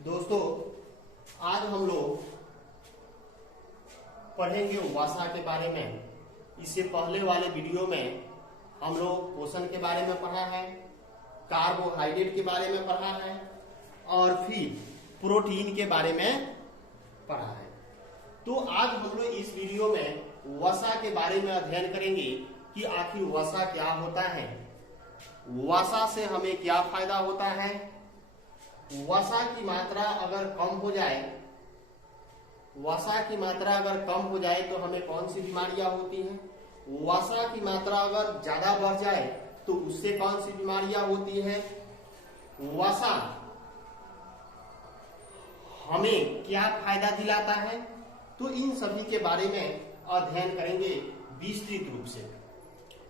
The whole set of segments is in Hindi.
दोस्तों, आज हम लोग पढ़ेंगे वसा के बारे में। इससे पहले वाले वीडियो में हम लोग पोषण के बारे में पढ़ा है, कार्बोहाइड्रेट के बारे में पढ़ा है और फिर प्रोटीन के बारे में पढ़ा है। तो आज हम लोग इस वीडियो में वसा के बारे में अध्ययन करेंगे कि आखिर वसा क्या होता है, वसा से हमें क्या फायदा होता है, वसा की मात्रा अगर कम हो जाए, वसा की मात्रा अगर कम हो जाए तो हमें कौन सी बीमारियां होती हैं, वसा की मात्रा अगर ज्यादा बढ़ जाए तो उससे कौन सी बीमारियां होती है, वसा हमें क्या फायदा दिलाता है। तो इन सभी के बारे में अध्ययन करेंगे विस्तृत रूप से।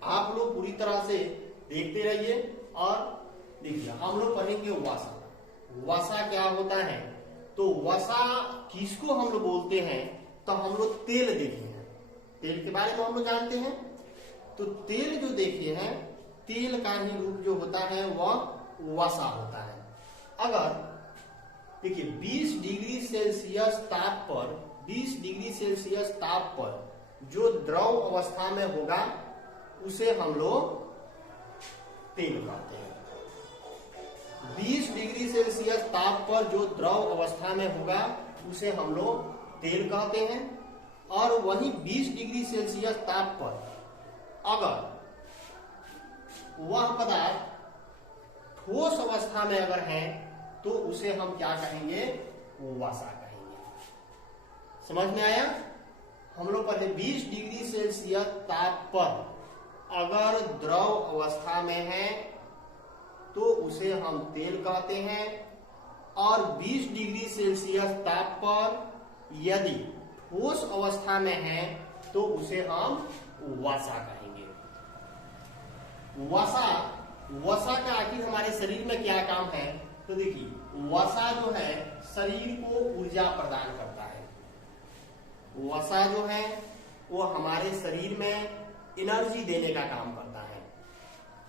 आप लोग पूरी तरह से देखते रहिए और देखिए हम लोग पढ़ेंगे वसा। वसा क्या होता है, तो वसा किसको हम लोग बोलते हैं, तो हम लोग तेल देखे हैं, तेल के बारे में हम लोग जानते हैं। तो तेल जो देखे हैं, तेल का ही रूप जो होता है वह वसा होता है। अगर देखिए 20 डिग्री सेल्सियस ताप पर, 20 डिग्री सेल्सियस ताप पर जो द्रव अवस्था में होगा उसे हम लोग तेल कहते हैं। 20 डिग्री सेल्सियस ताप पर जो द्रव अवस्था में होगा उसे हम लोग तेल कहते हैं। और वहीं 20 डिग्री सेल्सियस ताप पर अगर वह पदार्थ ठोस अवस्था में अगर है तो उसे हम क्या कहेंगे, वसा कहेंगे। समझ में आया? हम लोग पहले 20 डिग्री सेल्सियस ताप पर अगर द्रव अवस्था में है तो उसे हम तेल कहते हैं, और 20 डिग्री सेल्सियस ताप पर यदि ठोस अवस्था में है तो उसे हम वसा कहेंगे। वसा का आखिर हमारे शरीर में क्या काम है, तो देखिए वसा जो है शरीर को ऊर्जा प्रदान करता है। वसा जो है वो हमारे शरीर में एनर्जी देने का काम करता है,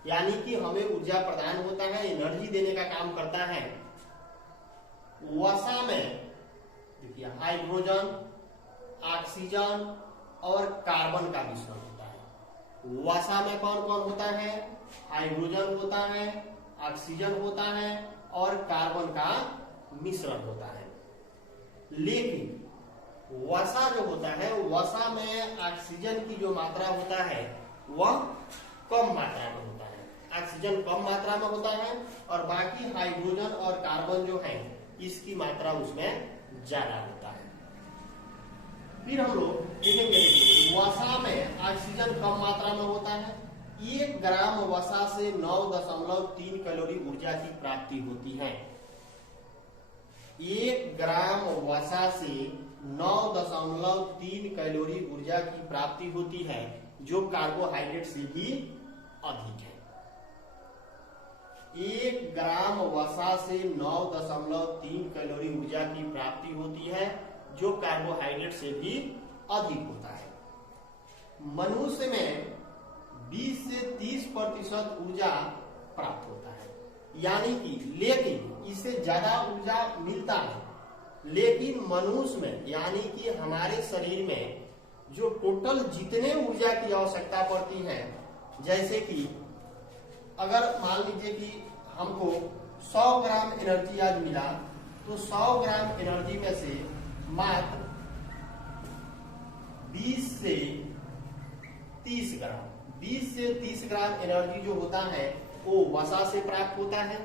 यानी कि हमें ऊर्जा प्रदान होता है, एनर्जी देने का काम करता है। वसा में देखिए हाइड्रोजन, ऑक्सीजन और कार्बन का मिश्रण होता है। वसा में कौन कौन होता है, हाइड्रोजन होता है, ऑक्सीजन होता है और कार्बन का मिश्रण होता है। लेकिन वसा जो होता है, वसा में ऑक्सीजन की जो मात्रा होता है वह कम मात्रा में होता है। ऑक्सीजन कम मात्रा में होता है और बाकी हाइड्रोजन और कार्बन जो है इसकी मात्रा उसमें ज्यादा होता है। फिर हम लोग देखेंगे वसा में ऑक्सीजन कम मात्रा में होता है। 1 ग्राम वसा से 9.3 कैलोरी ऊर्जा की प्राप्ति होती है। 1 ग्राम वसा से 9.3 कैलोरी ऊर्जा की प्राप्ति होती है, जो कार्बोहाइड्रेट से भी अधिक है। 1 ग्राम वसा से 9.3 कैलोरी ऊर्जा की प्राप्ति होती है, जो कार्बोहाइड्रेट से भी अधिक होता है। मनुष्य में 20 से 30% ऊर्जा प्राप्त होता है, यानी कि लेकिन इससे ज्यादा ऊर्जा मिलता है। लेकिन मनुष्य में यानी कि हमारे शरीर में जो टोटल जितने ऊर्जा की आवश्यकता पड़ती है, जैसे कि अगर मान लीजिए कि हमको 100 ग्राम एनर्जी आज मिला, तो 100 ग्राम एनर्जी में से मात्र 20 से 30 ग्राम एनर्जी जो होता है वो वसा से प्राप्त होता है,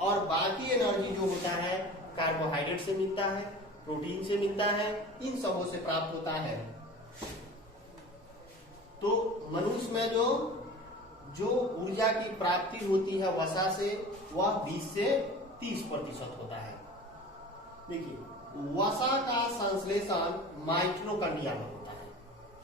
और बाकी एनर्जी जो होता है कार्बोहाइड्रेट से मिलता है, प्रोटीन से मिलता है, इन सबों से प्राप्त होता है। तो मनुष्य में जो ऊर्जा की प्राप्ति होती है वसा से, वह 20 से 30% होता है। देखिए वसा का संश्लेषण माइटोकॉन्ड्रिया में होता है।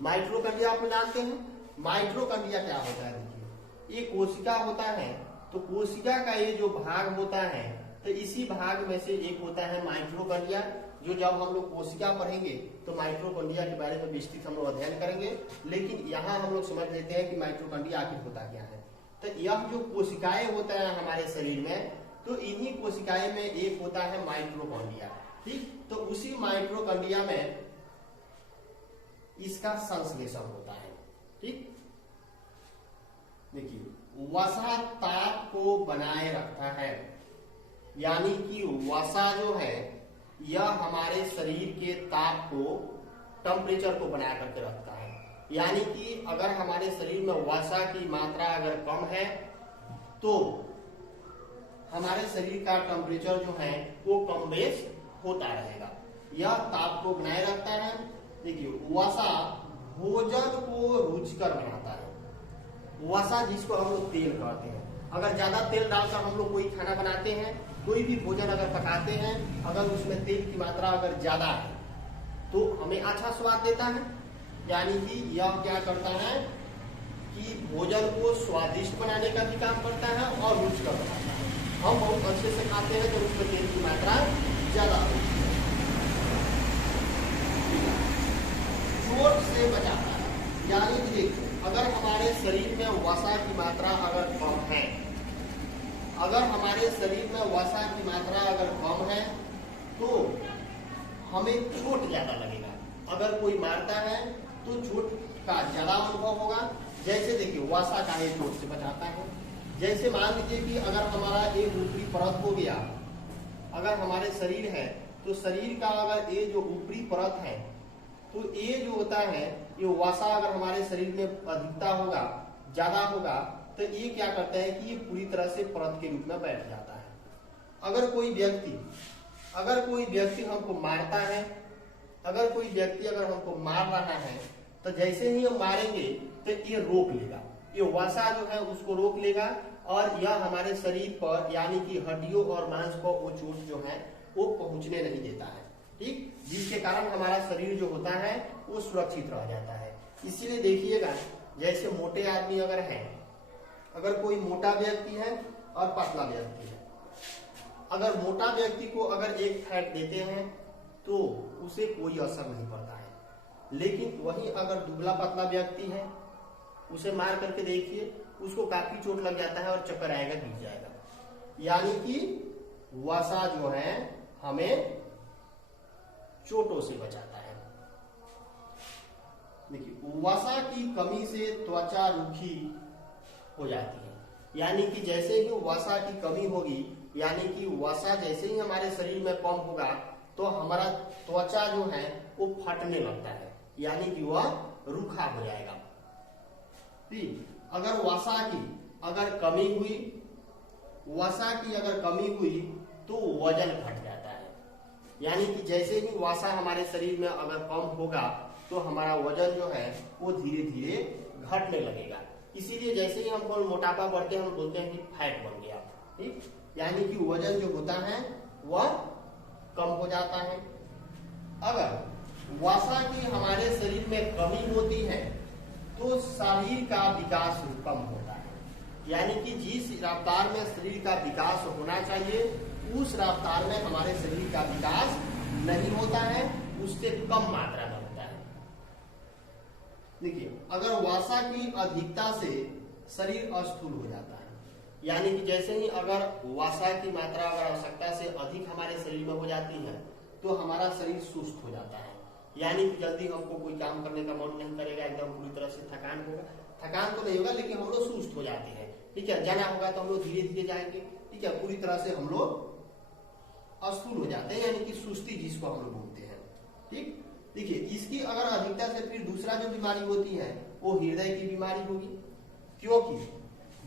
माइटोकॉन्ड्रिया आप जानते हैं, माइटोकॉन्ड्रिया क्या होता है, देखिए ये कोशिका होता है। तो कोशिका का ये जो भाग होता है, तो इसी भाग में से एक होता है माइटोकॉन्ड्रिया, जो जब हम लोग कोशिका पढ़ेंगे तो माइटोकॉन्ड्रिया के बारे में विस्तृत हम लोग अध्ययन करेंगे। लेकिन यहाँ हम लोग समझ लेते हैं कि माइटोकॉन्ड्रिया आखिर होता क्या है। तो यह जो कोशिकाएं होता है हमारे शरीर में, तो इन्हीं कोशिकाएं में एक होता है माइटोकॉन्ड्रिया। ठीक, तो उसी माइटोकॉन्ड्रिया में इसका संश्लेषण होता है। ठीक, देखिए वसा ताप को बनाए रखता है, यानी कि वसा जो है यह हमारे शरीर के ताप को, टेम्परेचर को बना करके रखता है। यानी कि अगर हमारे शरीर में वसा की मात्रा अगर कम है तो हमारे शरीर का टेम्परेचर जो है वो कम बेश होता रहेगा। यह ताप को बनाए रखता है। देखिए वसा भोजन को रुचिकर बनाता है। वसा जिसको हम लोग तेल कहते हैं, अगर ज्यादा तेल डालकर हम लोग कोई खाना बनाते हैं, कोई भी भोजन अगर पकाते हैं, अगर उसमें तेल की मात्रा अगर ज्यादा है तो हमें अच्छा स्वाद देता है। यानी कि यह क्या करता है कि भोजन को स्वादिष्ट बनाने का भी काम करता है और रुचिकर बनाता है। हम बहुत अच्छे से खाते हैं तो उसमें तेल की मात्रा ज्यादा होती है। चोट से बचाता है, यानी कि अगर हमारे शरीर में वसा की मात्रा अगर कम है, अगर हमारे शरीर में वसा की मात्रा अगर कम है तो हमें चोट ज्यादा लगेगा। अगर कोई मारता है तो चोट का ज्यादा अनुभव होगा। जैसे देखिए वसा का ये चोट से बचाता है। जैसे मान लीजिए कि अगर हमारा एक ऊपरी परत हो गया, अगर हमारे शरीर है तो शरीर का अगर ये जो ऊपरी परत है तो ये जो होता है ये वसा अगर हमारे शरीर में अधिकता होगा, ज्यादा होगा, तो ये क्या करता है कि ये पूरी तरह से परत के रूप में बैठ जाता है। अगर कोई व्यक्ति हमको मारता है, अगर कोई व्यक्ति अगर हमको मार रहा है तो जैसे ही हम मारेंगे तो ये रोक लेगा, ये वसा जो है उसको रोक लेगा और यह हमारे शरीर पर यानी कि हड्डियों और मांस को वो चोट जो है वो पहुंचने नहीं देता है। ठीक, जिसके कारण हमारा शरीर जो होता है वो सुरक्षित रह जाता है। इसीलिए देखिएगा जैसे मोटे आदमी अगर है, अगर कोई मोटा व्यक्ति है और पतला व्यक्ति है, अगर मोटा व्यक्ति को अगर एक फैट देते हैं तो उसे कोई असर नहीं पड़ता है, लेकिन वही अगर दुबला पतला व्यक्ति है उसे मार करके देखिए उसको काफी चोट लग जाता है और चक्कर आएगा, गिर जाएगा। यानी कि वसा जो है हमें चोटों से बचाता है। देखिए वसा की कमी से त्वचा रूखी हो जाती है, यानी कि जैसे ही वसा की कमी होगी, यानी कि वसा जैसे ही हमारे शरीर में कम होगा तो हमारा त्वचा जो है वो फटने लगता है, यानी कि वह रूखा हो जाएगा। अगर वसा की अगर कमी हुई, वसा की अगर कमी हुई तो वजन घट जाता है। यानी कि जैसे ही वसा हमारे शरीर में अगर कम होगा तो हमारा वजन जो है वो धीरे धीरे घटने लगेगा। इसीलिए जैसे ही हमको मोटापा बढ़ते हैं हम बोलते हैं कि फैट बन गया। ठीक, यानी कि वजन जो होता है वह कम हो जाता है। अगर वसा की हमारे शरीर में कमी होती है तो शरीर का विकास कम होता है, यानी कि जिस रफ्तार में शरीर का विकास होना चाहिए उस रफ्तार में हमारे शरीर का विकास नहीं होता है, उससे कम मात्रा में होता है। देखिए अगर वसा की अधिकता से शरीर स्थूल हो जाता है, यानी कि जैसे ही अगर वसा की मात्रा अगर आवश्यकता से अधिक हमारे शरीर में हो जाती है तो हमारा शरीर सुस्त हो जाता है, यानी कि जल्दी हमको कोई काम करने का मन नहीं करेगा, एकदम पूरी तरह से थकान होगा। थकान तो नहीं होगा लेकिन हम लोग सुस्त हो जाते हैं। ठीक है, जाना होगा तो हम लोग धीरे धीरे जाएंगे। ठीक है, पूरी तरह से हम लोग स्थूल हो जाते हैं, यानी कि सुस्ती जिसको हम लोग बोलते हैं। ठीक, देखिए इसकी अगर अधिकता से फिर दूसरा जो बीमारी होती है वो हृदय की बीमारी होगी। क्योंकि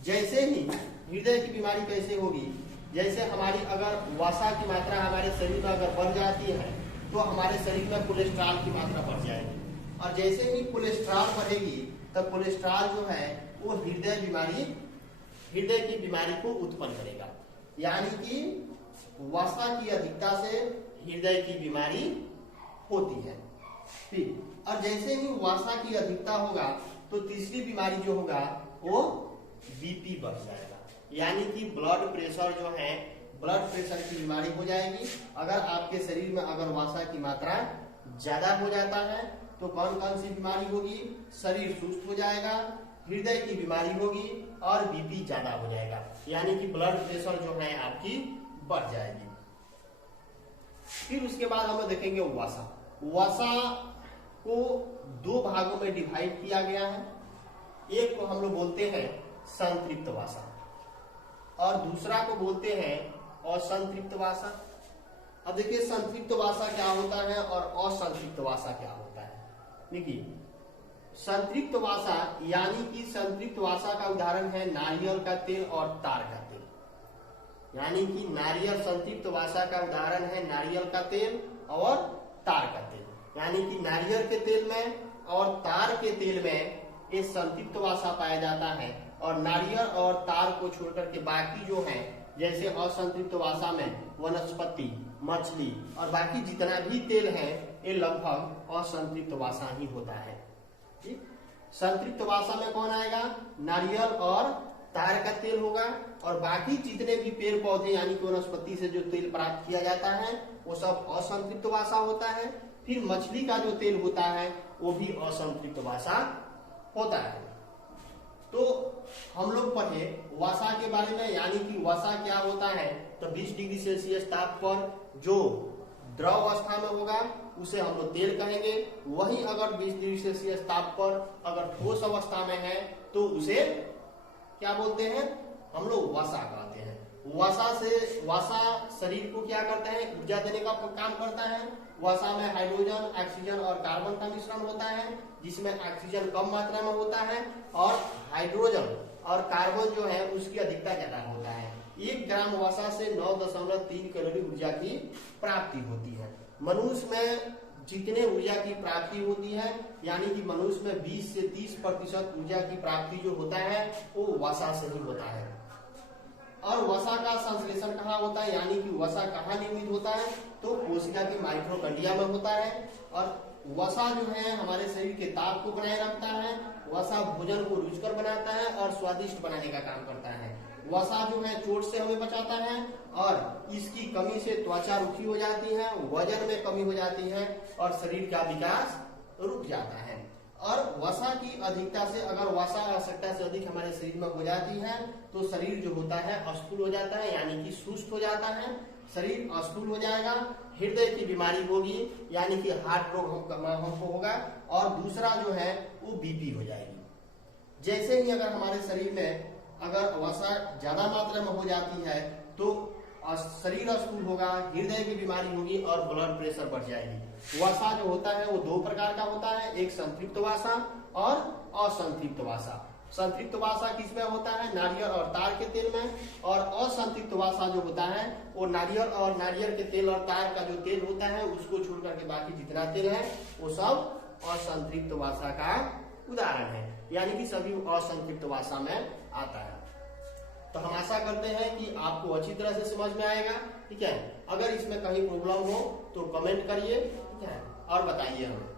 जैसे ही हृदय की बीमारी कैसे होगी, जैसे हमारी अगर वसा की मात्रा हमारे शरीर में अगर बढ़ जाती है तो हमारे शरीर में कोलेस्ट्रॉल की मात्रा बढ़ जाएगी, और जैसे ही कोलेस्ट्रॉल बढ़ेगी तब कोलेस्ट्रॉल जो है वो हृदय की बीमारी को उत्पन्न करेगा। यानी कि वसा की अधिकता से हृदय की बीमारी होती है। ठीक, और जैसे ही वसा की अधिकता होगा तो तीसरी बीमारी जो होगा वो बीपी बढ़ जाएगा, यानी कि ब्लड प्रेशर जो है, ब्लड प्रेशर की बीमारी हो जाएगी। अगर आपके शरीर में अगर वसा की मात्रा ज्यादा हो जाता है तो कौन कौन सी बीमारी होगी, शरीर सुस्त हो जाएगा, हृदय की बीमारी होगी और बीपी ज्यादा हो जाएगा, यानी कि ब्लड प्रेशर जो है आपकी बढ़ जाएगी। फिर उसके बाद हम देखेंगे वसा। वसा को दो भागों में डिवाइड किया गया है। एक को हम लोग बोलते हैं संतृप्त वसा और दूसरा को बोलते हैं असंतृप्त वसा। अब देखिए संतृप्त वसा क्या होता है और असंतृप्त वसा क्या होता है। देखिए संतृप्त वसा यानी कि संतृप्त वसा का उदाहरण है नारियल का तेल और तार का तेल। यानी कि नारियल संतृप्त वसा का उदाहरण है नारियल का तेल और तार का तेल। यानी कि नारियल के तेल में और तार के तेल में ये संतृप्त वसा पाया जाता है और नारियल और तार को छोड़कर के बाकी जो है जैसे असंतृप्त वसा में वनस्पति, मछली और बाकी जितना भी तेल है ये लगभग असंतृप्त वसा ही होता है। संतृप्त वसा में कौन आएगा? नारियल और तार का तेल होगा और बाकी जितने भी पेड़ पौधे यानी कि वनस्पति से जो तेल प्राप्त किया जाता है वो सब असंतृप्त वसा होता है। फिर मछली का जो तेल होता है वो भी असंतृप्त वसा होता है। तो हम लोग पढ़े वसा के बारे में, यानी कि वसा क्या होता है। तो 20 डिग्री सेल्सियस ताप पर जो द्रव अवस्था में होगा उसे हम लोग तेल कहेंगे। वही अगर 20 डिग्री सेल्सियस ताप पर अगर ठोस अवस्था में है तो उसे क्या बोलते हैं? हम लोग वसा कहते हैं। वसा शरीर को क्या करता है? ऊर्जा देने का काम करता है। वसा में हाइड्रोजन, ऑक्सीजन और कार्बन का मिश्रण होता है, जिसमें ऑक्सीजन कम मात्रा में होता है और हाइड्रोजन और कार्बन जो है उसकी अधिकता ज्यादा होता है। 1 ग्राम वसा से 9.3 कैलोरी ऊर्जा की प्राप्ति होती है। मनुष्य में जितने ऊर्जा की प्राप्ति होती है यानी कि मनुष्य में 20 से 30% ऊर्जा की प्राप्ति जो होता है वो वसा से ही होता है। और वसा का संश्लेषण कहाँ होता है, यानी कि वसा कहाँ निर्मित होता है? तो कोशिका के माइटोकॉन्ड्रिया में होता है। और वसा जो है हमारे शरीर के ताप को बनाए रखता है। वसा भोजन को रुचिकर बनाता है और स्वादिष्ट बनाने का काम करता है। वसा जो है चोट से हमें बचाता है और इसकी कमी से त्वचा रुखी हो जाती है, वजन में कमी हो जाती है और शरीर का विकास रुक जाता है। और वसा की अधिकता से अगर वसा आवश्यकता से अधिक हमारे शरीर में हो जाती है तो शरीर जो होता है अस्थूल हो जाता है, यानी कि सुस्त हो जाता है। शरीर अस्थूल हो जाएगा, हृदय की बीमारी होगी यानी कि हार्ट रोग हमको होगा और दूसरा जो है वो बीपी हो जाएगी। जैसे ही अगर हमारे शरीर में अगर वसा ज्यादा मात्रा में हो जाती है तो शरीर अस्थूल होगा, हृदय की बीमारी होगी और ब्लड प्रेशर बढ़ जाएगी। वसा जो होता है वो 2 प्रकार का होता है, एक संतृप्त वसा और असंतृप्त वसा। संतृप्त वसा किसमें होता है? नारियल और तार के तेल में। और असंतृप्त वसा जो होता है वो नारियल के तेल और तार का जो तेल होता है उसको छोड़ करके बाकी जितना तेल है वो सब असंतृप्त वसा का उदाहरण है, यानी कि सभी असंतृप्त वसा में आता है। तो हम आशा करते हैं कि आपको अच्छी तरह से समझ में आएगा। ठीक है, अगर इसमें कहीं प्रॉब्लम हो तो कमेंट करिए, ठीक है, और बताइए हमें।